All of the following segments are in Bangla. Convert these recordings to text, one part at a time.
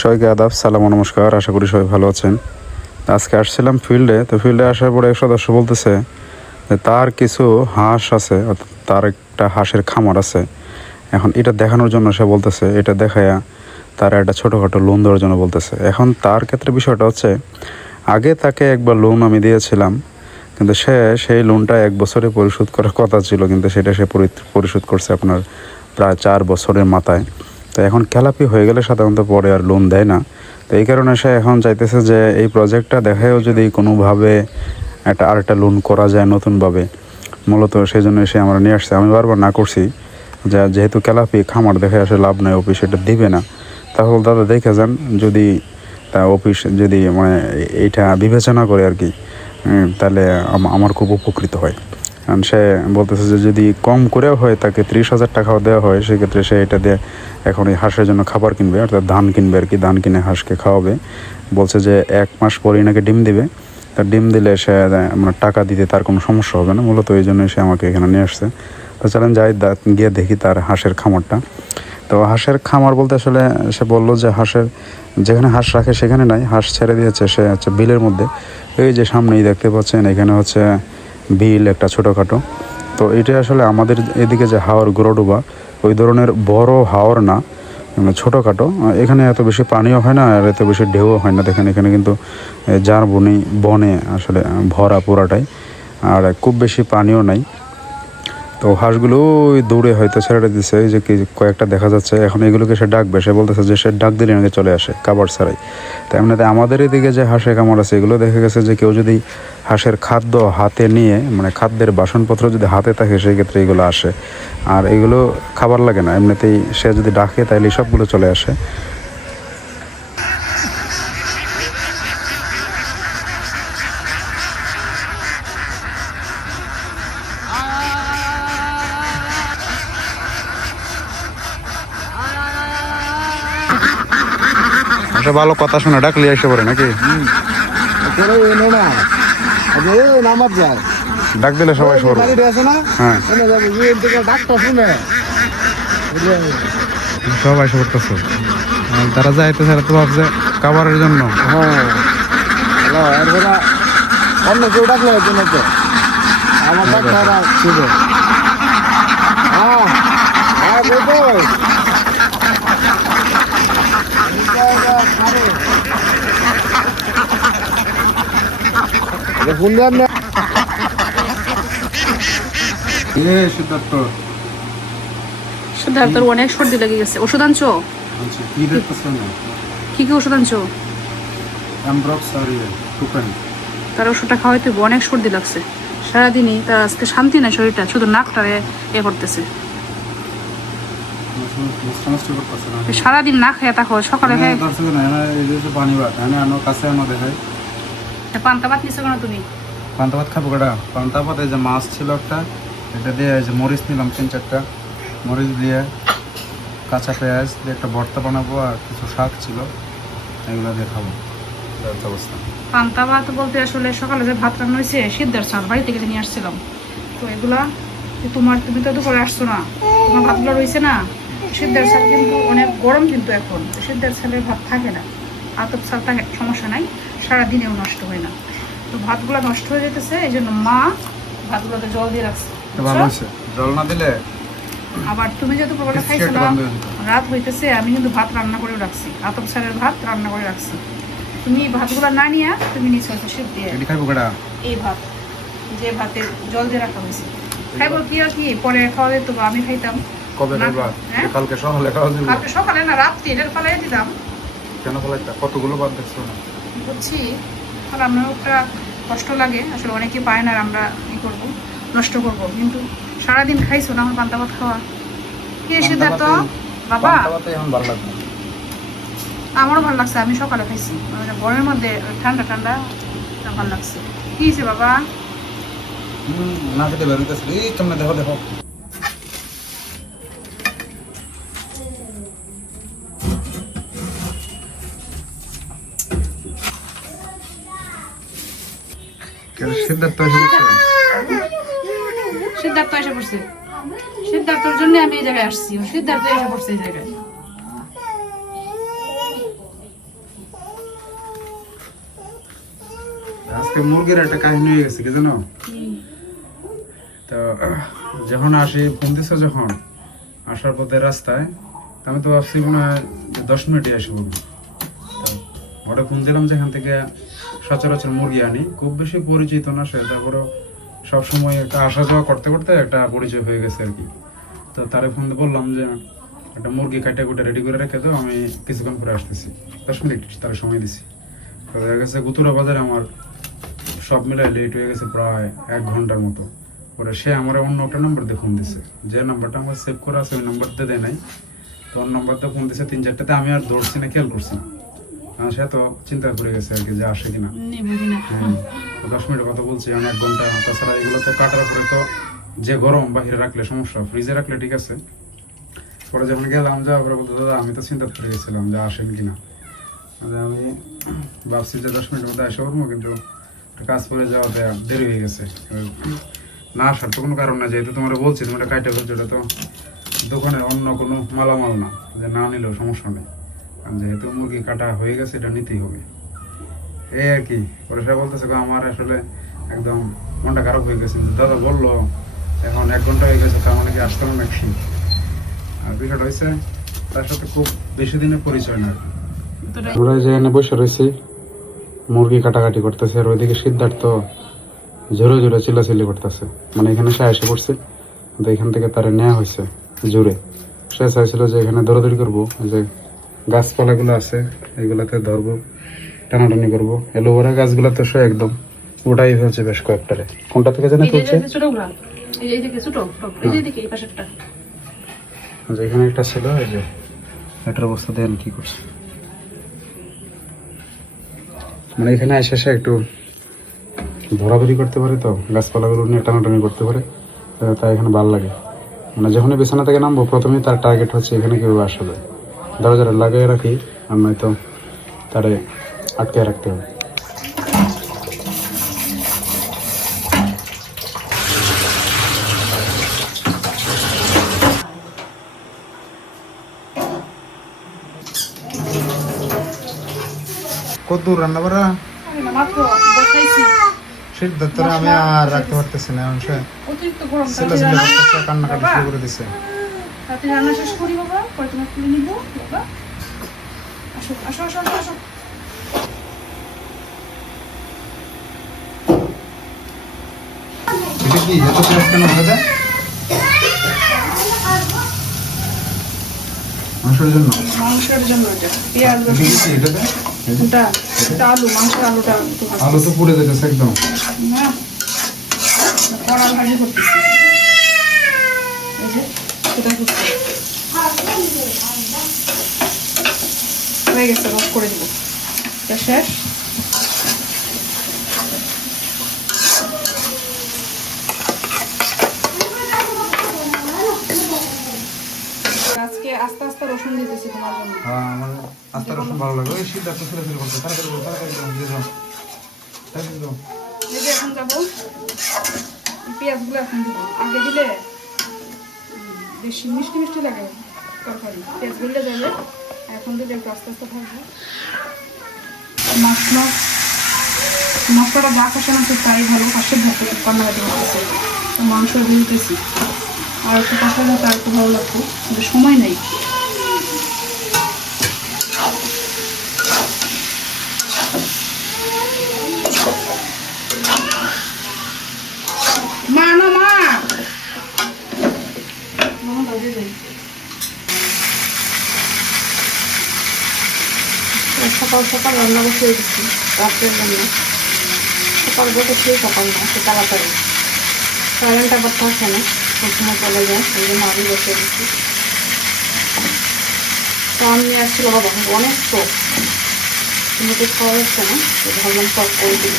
সবাইকে আদাব, সালাম, নমস্কার। আশা করি সবাই ভালো আছেন। আজকে আসছিলাম ফিল্ডে, তো ফিল্ডে আসার পরে এক সদস্য বলতেছে যে তার কিছু হাঁস আছে, অর্থাৎ তার একটা হাঁসের খামার আছে। এখন এটা দেখানোর জন্য সে বলতেছে, এটা দেখায়া তার একটা ছোটোখাটো লোন দেওয়ার জন্য বলতেছে। এখন তার ক্ষেত্রে বিষয়টা হচ্ছে, আগে তাকে একবার লোন আমি দিয়েছিলাম, কিন্তু সে সেই লোনটা 1 বছরে পরিশোধ করার কথা ছিল, কিন্তু সেটা সে পরিশোধ করছে আপনার প্রায় 4 বছরের মাথায়। তো এখন খেলাপি হয়ে গেলে সাধারণত পরে আর লোন দেয় না। তো এই কারণে সে এখন চাইতেছে যে এই প্রজেক্টটা দেখায়ও যদি কোনোভাবে আরেকটা লোন করা যায় নতুনভাবে, মূলত সেই জন্য সে আমরা নিয়ে আসছে। আমি বারবার না করছি যে যেহেতু খেলাপি খামার দেখে আসলে লাভ নেই, অফিস এটা দিবে না। তাহলে দাদা দেখে যান, যদি তা অফিস যদি মানে এইটা বিবেচনা করে আর কি, তাহলে আমার খুব উপকৃত হয়। কারণ সে বলতেছে যে যদি কম করেও হয়, তাকে 30,000 টাকাও দেওয়া হয়, সেক্ষেত্রে সে এটা দিয়ে এখন এই হাঁসের জন্য খাবার কিনবে, অর্থাৎ ধান কিনবে আর কি। ধান কিনে হাঁসকে খাওয়াবে। বলছে যে 1 মাস পরেই নাকি ডিম দিবে। তার ডিম দিলে সে মানে টাকা দিতে তার কোনো সমস্যা হবে না। মূলত এই জন্যই সে আমাকে এখানে নিয়ে আসছে। তো চলেন যাই, গিয়ে দেখি তার হাঁসের খামারটা। তো হাঁসের খামার বলতে আসলে সে বললো যে হাঁসের যেখানে হাঁস রাখে সেখানে নাই, হাঁস ছেড়ে দিয়েছে সে হচ্ছে বিলের মধ্যে। এই যে সামনেই দেখতে পাচ্ছেন, এখানে হচ্ছে বিল একটা ছোটোখাটো। তো এটা আসলে আমাদের এদিকে যে হাওর গুঁড়োডুবা, ওই ধরনের বড় হাওর না, ছোটোখাটো। এখানে এত বেশি পানিও হয় না আর এত বেশি ঢেউও হয় না। দেখেন এখানে কিন্তু যার বনে আসলে ভরা পুরাটাই, আর খুব বেশি পানিও নাই। তো হাঁসগুলো ওই দৌড়ে হয়তো ছেড়ে দিচ্ছে, এই যে কয়েকটা দেখা যাচ্ছে। এখন এগুলোকে সে ডাকবে, সে বলতেছে যে সে ডাক দিলে নাকি চলে আসে খাবার ছাড়াই। তো এমনিতে আমাদের এদিকে যে হাঁসের খামার আছে, এগুলো দেখা গেছে যে কেউ যদি হাঁসের খাদ্য হাতে নিয়ে, মানে খাদ্যের বাসনপত্র যদি হাতে থাকে, সেই ক্ষেত্রে এগুলো আসে। আর এগুলো খাবার লাগে না, এমনিতেই সে যদি ডাকে তাইলে সবগুলো চলে আসে। ভালো কথা শুনে ডাকলে এসে পড়ে নাকি? ডাক দিলে সবাই সরবে। হ্যাঁ, সবাই এসে পড়তেছে। তারা যাইতে তারা তো ভাবছে খাবারের জন্য। অন্য কেউ ডাকলে জন্য তো আমার ডাক্তার ছিল। সিদ্ধার্থর অনেক সর্দি লেগে গেছে। ওষুধ আনছো? কি কি ওষুধ আনছো? তার ওষুধটা খাওয়াইতে অনেক সর্দি লাগছে সারাদিনই। তার আজকে শান্তি নাই শরীরটা, শুধু নাকটারে এ করতেছে। সারাদিন না খেয়ে থাকো, সকালে পান্তা ভাত নিছো কেন তুমি? পান্তা ভাত খাবো কেটা? পান্তা ভাত এই যে মাছ ছিল একটা, এটা দিয়ে এই যে মরিচ নিলাম 3-4টা মরিচ দিয়ে, কাঁচা পেঁয়াজ দিয়ে একটা ভর্তা বানাবো, আর কিছু শাক ছিল, এগুলো দিয়ে খাবো। অবস্থা পান্তা ভাত বলতে আসলে সকালে যে ভাত রান্না হয়েছে সিদ্ধার চাল বাড়ি থেকে নিয়ে আসছিলাম। তো এগুলা তুমি তো দুপুরে আসছো না, তোমার ভাতগুলো রয়েছে না। সিদ্ধার চাল কিন্তু অনেক গরম, কিন্তু এখন সিদ্ধার চালের ভাত থাকে না, আতপ চাল থাকে, সমস্যা নাই, সারাদিনেও নষ্ট হয় না। তো ভাতগুলো নষ্ট হয়ে যেতেছে, এই জন্য মা ভাতগুলোতে জল দিয়ে রাখছে। ভালো হয়েছে, জল না দিলে। আবার তুমি যেহেতু প্রবলেম খাইছো না, রাত হইতেছে, আমি কিন্তু ভাত রান্না করে রাখছি, আতপ চালের ভাত রান্না করে রাখছি। তুমি ভাতগুলো না নিয়ে তুমি নিচে হচ্ছে সিদ্ধ দিয়ে এই ভাত, যে ভাতে জল দিয়ে রাখা হয়েছে, খাইবো কি আর কি পরে খাওয়া যেত, আমি খাইতাম। কালকে সকালে খাওয়া যাবে? কালকে সকালে না, রাত্রি এটার ফলাই দিতাম। কেন ফলাইতা? কতগুলো ভাত দেখছো না? বুঝছি, আর আমার একটা কষ্ট লাগে আসলে, অনেকে পায় না, আমরা ই করবো, নষ্ট করবো, কিন্তু সারাদিন খাইছো না আমার পান্তা ভাত খাওয়া। কি সিদ্ধার্থ বাবা, আমারও ভালো লাগছে, আমি সকালে খাইছি, গরমের মধ্যে ঠান্ডা ঠান্ডা ভালো লাগছে। কি হয়েছে বাবা? না খেতে বেরোতেছে, এই তোমরা দেখো দেখো। সিদ্ধার্থ এসে পড়ছে। সিদ্ধার্থর জন্য আমি এই জায়গায় আসছি, সিদ্ধার্থ এসে পড়ছে এই জায়গায়। আজকে মুরগির একটা কাহিনী হয়ে গেছে কি জানো? তো যখন আসি ফোন দিছো যখন আসার পথে রাস্তায়, আমি তো ভাবছি মনে হয় 10 মিনিটে এসে পড়বো। তো ওটা ফোন দিলাম যে এখান থেকে সচরাচর মুরগি আনি, খুব বেশি পরিচিত না সে, তারপরেও সবসময় একটা আসা যাওয়া করতে করতে একটা পরিচয় হয়ে গেছে আর কি। তো তারে ফোন দিয়ে বললাম যে একটা মুরগি কাটা কুটে রেডি করে রেখে দাও, আমি কিছুক্ষণ পরে আসতেছি। 10 মিনিট তার সময় দিছি। তো দেখা গেছে গুতুরা বাজারে আমার সব মিলাই লেট হয়ে গেছে প্রায় 1 ঘন্টার মতো। ওরা সে আমার অন্য একটা নাম্বার দিয়ে ফোন দিছে, যে নাম্বারটা আমার সেভ করা আছে ওই নাম্বারটা দেয় নাই। তো ওর নাম্বারটা ফোন দিছে 3-4টাতে, আমি আর ধরছি না, খেয়াল করছি না। সে তো চিন্তা করে গেছে আর কি যে আসে কিনা। হ্যাঁ, 10 মিনিটের কথা বলছি, আমি 1 ঘন্টা। তাছাড়া এগুলো তো কাটার পরে তো যে গরম, বাহিরে রাখলে সমস্যা, ফ্রিজে রাখলে ঠিক আছে। পরে যখন গেলাম যাওয়ার পরে বলতে দাদা আমি তো চিন্তা করে গেছিলাম যে আসেন কিনা। আমি ভাবছি যে 10 মিনিটের মধ্যে আসে পড়বো, কিন্তু কাজ করে যাওয়াতে দেরি হয়ে গেছে। না আসার তো কোনো কারণ না, যেহেতু তোমরা বলছি তোমরা কাইটা করছো, এটা তো দোকানের অন্য কোনো মালামাল না যে না নিলেও সমস্যা নেই। আর যেহেতু মুরগি কাটা হয়ে গেছে এটা নিতেই হবে, এই আর কি। পরে সে বলতেছে আমার আসলে একদম মনটা খারাপ হয়ে গেছে। দাদা বললো এখন 1 ঘন্টা হয়ে গেছে, তার মানে কি আসতে হবে নাকি। আর বিষয়টা হয়েছে তার সাথে খুব বেশি দিনের পরিচয় না। আমরা যে এখানে বসে রয়েছি মুরগি কাটাকাটি করতেছে, আর ওইদিকে সিদ্ধার্থ জোরে জোরে চিল্লাচিল্লি করতেছে। মানে এখানে সে এসে পড়ছে, কিন্তু এখান থেকে তারা নেওয়া হয়েছে জোরে। সে চাইছিল যে এখানে দৌড়াদৌড়ি করবো, যে গাছপালাগুলো আছে এগুলাতে ধরবো, টানাটানি করবো। এলোভেরা গাছগুলো তো সে একদম ওটাই হচ্ছে বেশ কয়েকটারে। কোনটা থেকে জানে তুলছে? এখানে একটা ছিল, এই যে এটার অবস্থা দেন কি করছে। মানে এখানে এসে সে একটু ধরাধরি করতে পারে, তো গাছপালাগুলো নিয়ে টানাটানি করতে পারে, তাই এখানে ভালো লাগে। মানে যখনই বিছানা থেকে নামবো প্রথমেই তার টার্গেট হচ্ছে এখানে কীভাবে আসা যায়। দরজাটা লাগিয়ে রাখি, আর নয়তো তারে আটকে রাখতে হবে। কত দূর রান্না করা? সিদ্ধার্থরে আমি আর রাখতে পারতেছি না, সে অতিরিক্ত গরম কান্নাকাটি শুরু করে দিছে। রাতে রান্না শেষ করি বাবা, পরে তোমার তুলে নিবো বাবা। আসো আসো আসো আসো আসো। এটা কি এত পেঁয়াজ কেন দাদা? মাংসের জন্য? মাংসের জন্য এটা পেঁয়াজ রসুন। এটাতে এটা আলু, মাংসের আলুটা। আলু তো পুড়ে যেতেছে একদম। না কড়া ভাজি করতেছি, এই যে এটা করতে হয়ে গেছে, রস করে দেবো। এটা শেষ। আজকে আস্তে আস্তে রসুন দিতেছি তোমার জন্য। হ্যাঁ, আমার আস্তে রসুন ভালো লাগে। ওই সিদ্ধার্থ ছেলে ছেলে করতে তাড়াতাড়ি বল, তাড়াতাড়ি দিয়ে দাও। তাড়াতাড়ি দাও। এই যে এখন যাবো পেঁয়াজগুলো, এখন দিব। আগে দিলে বেশি মিষ্টি মিষ্টি লাগে তরকারি, পেঁয়াজ গুলো যাবে। এখন দিলে একটু আস্তে আস্তে থাকবে। মশলাটা যা কষানো হচ্ছে তাই ভালো, পাশে ধরতে কান্নাকাটি করতেছে, মাংস দিতেছি। আর একটু কষানো তার একটু ভালো লাগতো, কিন্তু সময় নেই। মা না মা বাজে যাই। সকাল সকাল রান্না বসিয়ে দিচ্ছি, রাত্রের রান্না। সকাল বসে সেই সকাল না, সে তাড়াতাড়ি। কারেন্ট আবার থাকে না, সবসময় চলে যায়, সেই জন্য আমি বসিয়ে দিচ্ছি। তো আমি নিয়ে আসছিল বাবা, অনেক টক, কিন্তু তো খাওয়া হচ্ছে না, তো ভাবলাম টক করে দিই।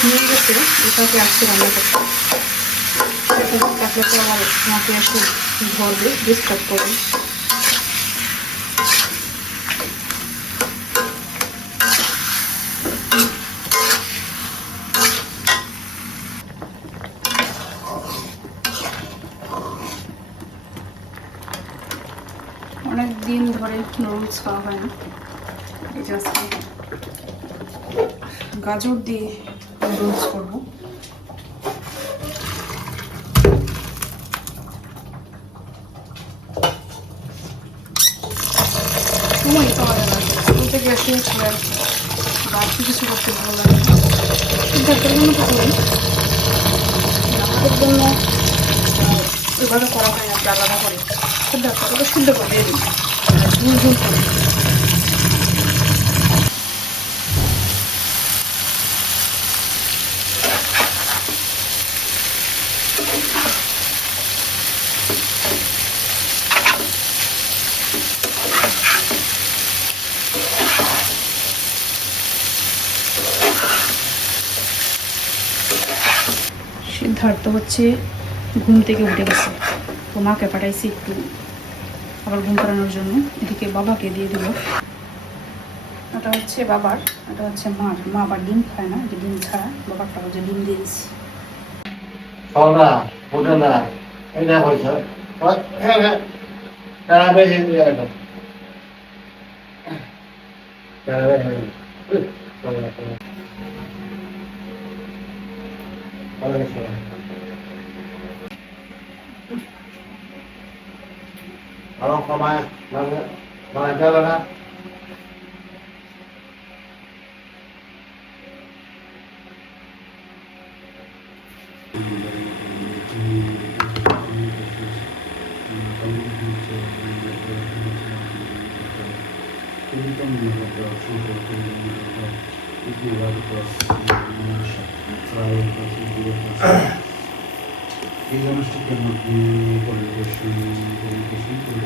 ঘুমিয়ে গেছে, এটাকে আসছে রান্না করতে। তারপরে তো আবার মাকে এসে ধরবে, ডিস্টার্ব করবে। অনেক দিন ধরে নুডলস খাওয়া হয় না, যে আজকে গাজর দিয়ে নুডলস করবো। সময় পাওয়া যায় না, স্কুল থেকে এসে চলে আসি, বাড়তি কিছু করতে ভালো লাগে না। সিদ্ধার্থের জন্য তো করি, আমাদের জন্য ওইভাবে করা হয় না, আলাদা করে সিদ্ধার্থকে তো সিদ্ধ করে দিয়ে দিই, ঝুল ঝুল করে। সিদ্ধার্থ হচ্ছে ঘুম থেকে উঠে গেছে, তো মাকে পাঠাইছি একটু আবার ঘুম পাড়ানোর জন্য। এদিকে বাবাকে দিয়ে দিল, এটা হচ্ছে বাবার, এটা হচ্ছে মার। মা আবার ডিম খায় না, যে ডিম ছাড়া, বাবারটা হচ্ছে ডিম দিয়ে দিচ্ছি। সোনা ওটা না এটা হয়েছে তারা বেশি দিয়ে রাখো তারা বেশি আরো কমায় মানে যাবে না এই অনুষ্ঠানকে মধ্যে পরিবেশন করে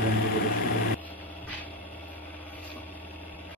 বন্ধ করে